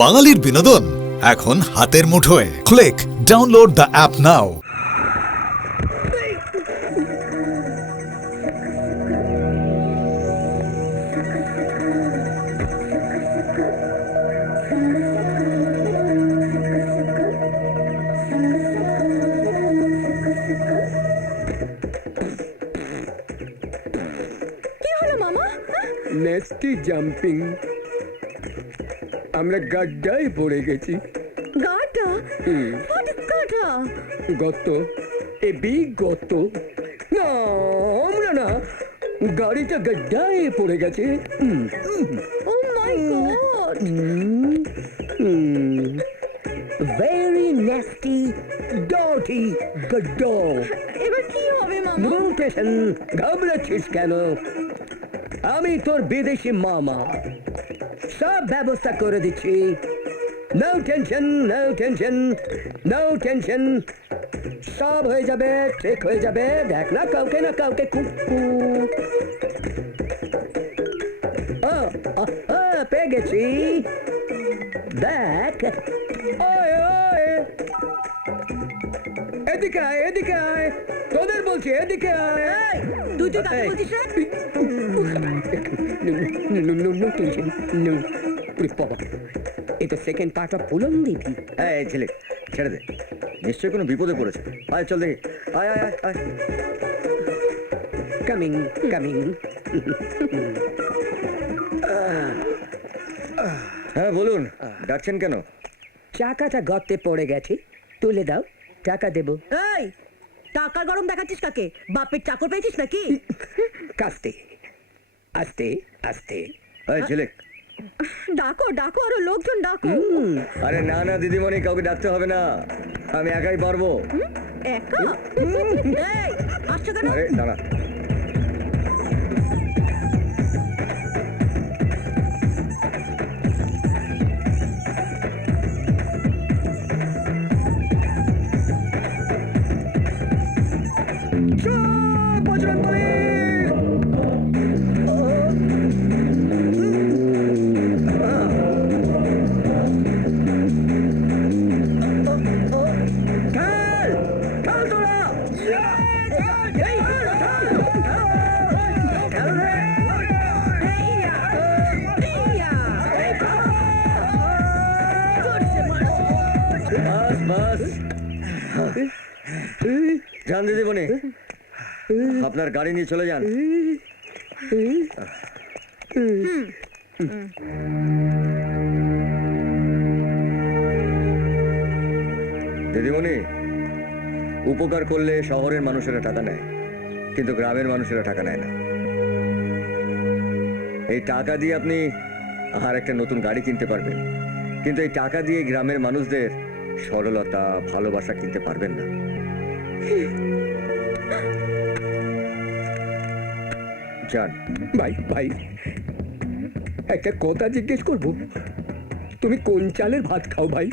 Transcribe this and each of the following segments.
বাঙালির বিনোদন এখন হাতের মুঠোয়। ক্লিক ডাউনলোড দ্য অ্যাপ নাও। কি হলো মামা? Nasty jumping. আমরা গাড্ডায় পড়ে গেছি। গাটা? What is গাটা? গত এ বিগ গত না, আমরা না, গাড়িটা গাড্ডায় পড়ে গেছে। Oh my god! Very nasty ডটি গাড্ডা। এবার কি হবে মামা? নো টেনশন, ঘাবড়াচ্ছিস কেন? আমি তোর বিদেশি মামা, সব ব্যবস্থা করে দিচ্ছি। No tension, no tension, no tension, সব হয়ে যাবে, ঠিক হয়ে যাবে। দেখ না, কাউকে না কাউকে কুকু পেয়ে গেছি। দেখ, ওয়ে ওয়ে, এদিকে আয়, এদিকে আয়, তোদের বলছি এদিকে আয়। তুই কাকে বলছিস রে? No tension, no. বাবা, এটা সেকেন্ড পার্ট অফ পুলন দিদি। এই ছেলে, ছেড়ে দে, নিশ্চয়ই কোনো বিপদে পড়েছে। আয় চল দেখি, আয় আয় আয় আয়। Coming coming. হ্যাঁ বলুন, ডাকছেন কেন? চাকাটা গর্তে পড়ে গেছে, তুলে দাও, টাকা দেবো। এই, টাকার গরম দেখাচ্ছিস কাকে? বাপের চাকর পেয়েছিস নাকি? আস্তে আস্তে আস্তে। এই ছেলে, ডাকো ডাকো, আরো লোকজন ডাকো। আরে না না দিদিমণি, কাউকে ডাকতে হবে না, আমি একাই পারবো। একা? এই, আসছো কেন? আরে দাঁড়া, বজরংবলী! খেল, খেল তোরা! খেল রে! বাস বাস, যান দিদিমণি, আপনার গাড়ি নিয়ে চলে যান। দিদিমণি, উপকার করলে শহরের মানুষেরা টাকা নেয়, কিন্তু গ্রামের মানুষেরা টাকা নেয় না। এই টাকা দিয়ে আপনি আর একটা নতুন গাড়ি কিনতে পারবেন, কিন্তু এই টাকা দিয়ে গ্রামের মানুষদের সরলতা, ভালোবাসা কিনতে পারবেন না। যান। ভাই ভাই, একটা কথা জিজ্ঞেস করবো, তুমি কোন চালের ভাত খাও ভাই?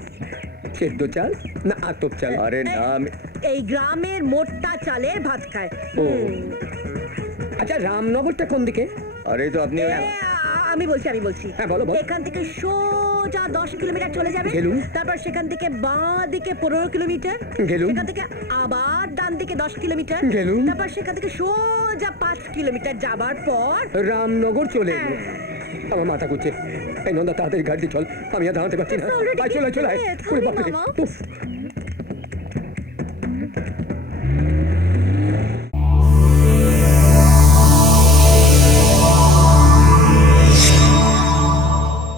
সেদ্ধ চাল না আতপ চাল? আরে না, আমি এই গ্রামের মোটা চালের ভাত খায়। ও আচ্ছা, রামনগরটা কোন দিকে? আরে তো আপনি আমি বলছি হ্যাঁ, বলো, বলো। এখান থেকে সোজা 10 কিলোমিটার চলে যাবে, গেলুম। তারপর সেখান থেকে বাঁ দিকে 15 কিলোমিটার, গেলুম। সেখান থেকে আবার ডান দিকে 10 কিলোমিটার, গেলুম। তারপর সেখান থেকে সোজা 5 কিলোমিটার যাবার পর রামনগর চলে এলো। আমার মাথা ঘুরছে। এই নন্দা, তাড়াতাড়ি গাড়ি দিয়ে চল, আমি আর দাঁড়াতে পারছি না। It's already আয়, চল আয়, চল আয়। late. ওরে Hurry, বাপরে, মামা। উফ।